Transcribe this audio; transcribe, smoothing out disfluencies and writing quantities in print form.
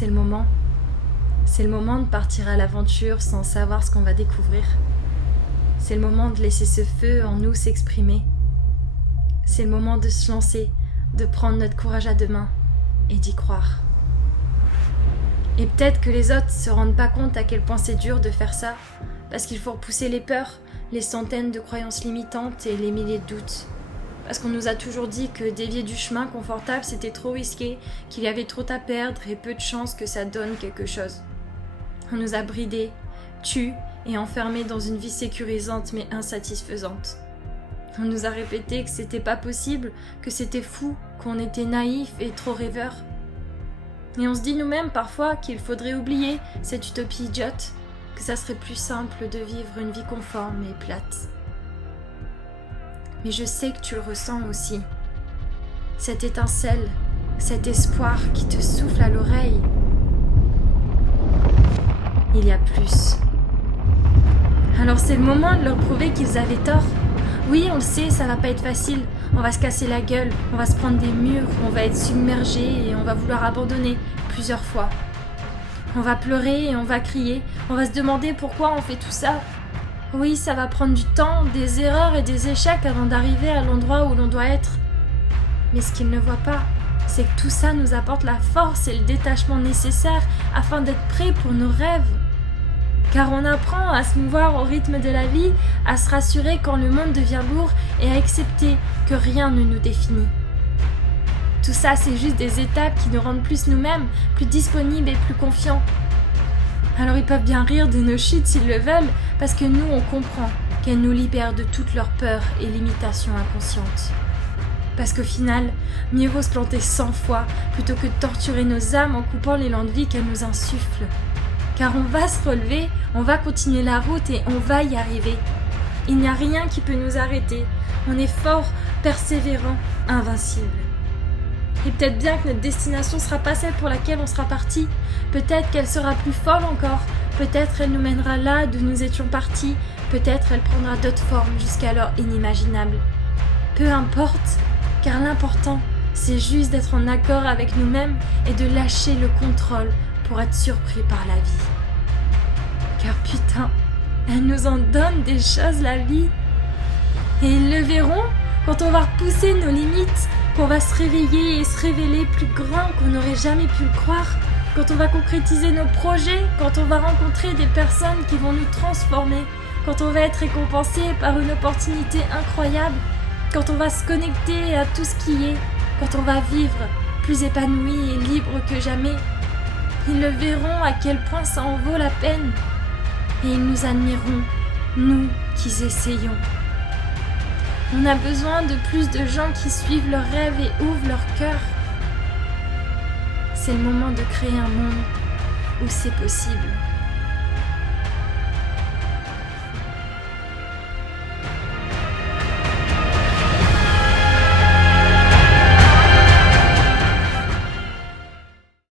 C'est le moment. C'est le moment de partir à l'aventure sans savoir ce qu'on va découvrir. C'est le moment de laisser ce feu en nous s'exprimer. C'est le moment de se lancer, de prendre notre courage à deux mains et d'y croire. Et peut-être que les autres se rendent pas compte à quel point c'est dur de faire ça, parce qu'il faut repousser les peurs, les centaines de croyances limitantes et les milliers de doutes. Parce qu'on nous a toujours dit que dévier du chemin confortable c'était trop risqué, qu'il y avait trop à perdre et peu de chances que ça donne quelque chose. On nous a bridés, tués et enfermés dans une vie sécurisante mais insatisfaisante. On nous a répété que c'était pas possible, que c'était fou, qu'on était naïfs et trop rêveurs. Et on se dit nous-mêmes parfois qu'il faudrait oublier cette utopie idiote, que ça serait plus simple de vivre une vie conforme et plate. Mais je sais que tu le ressens aussi. Cette étincelle, cet espoir qui te souffle à l'oreille. Il y a plus. Alors c'est le moment de leur prouver qu'ils avaient tort. Oui, on le sait, ça va pas être facile. On va se casser la gueule, on va se prendre des murs, on va être submergé et on va vouloir abandonner plusieurs fois. On va pleurer et on va crier, on va se demander pourquoi on fait tout ça. Oui, ça va prendre du temps, des erreurs et des échecs avant d'arriver à l'endroit où l'on doit être. Mais ce qu'ils ne voient pas, c'est que tout ça nous apporte la force et le détachement nécessaires afin d'être prêts pour nos rêves. Car on apprend à se mouvoir au rythme de la vie, à se rassurer quand le monde devient lourd et à accepter que rien ne nous définit. Tout ça, c'est juste des étapes qui nous rendent plus nous-mêmes, plus disponibles et plus confiants. Alors ils peuvent bien rire de nos chutes s'ils le veulent, parce que nous, on comprend qu'elles nous libèrent de toutes leurs peurs et limitations inconscientes. Parce qu'au final, mieux vaut se planter 100 fois plutôt que de torturer nos âmes en coupant l'élan de vie qu'elles nous insufflent. Car on va se relever, on va continuer la route et on va y arriver. Il n'y a rien qui peut nous arrêter. On est fort, persévérant, invincible. Et peut-être bien que notre destination ne sera pas celle pour laquelle on sera parti. Peut-être qu'elle sera plus folle encore. Peut-être elle nous mènera là d'où nous étions partis. Peut-être elle prendra d'autres formes jusqu'alors inimaginables. Peu importe, car l'important, c'est juste d'être en accord avec nous-mêmes et de lâcher le contrôle pour être surpris par la vie. Car putain, elle nous en donne des choses la vie. Et ils le verront quand on va repousser nos limites, qu'on va se réveiller et se révéler plus grand qu'on n'aurait jamais pu le croire, quand on va concrétiser nos projets, quand on va rencontrer des personnes qui vont nous transformer, quand on va être récompensé par une opportunité incroyable, quand on va se connecter à tout ce qui est, quand on va vivre plus épanoui et libre que jamais. Ils le verront à quel point ça en vaut la peine. Et ils nous admireront, nous qui essayons. On a besoin de plus de gens qui suivent leurs rêves et ouvrent leur cœur. C'est le moment de créer un monde où c'est possible.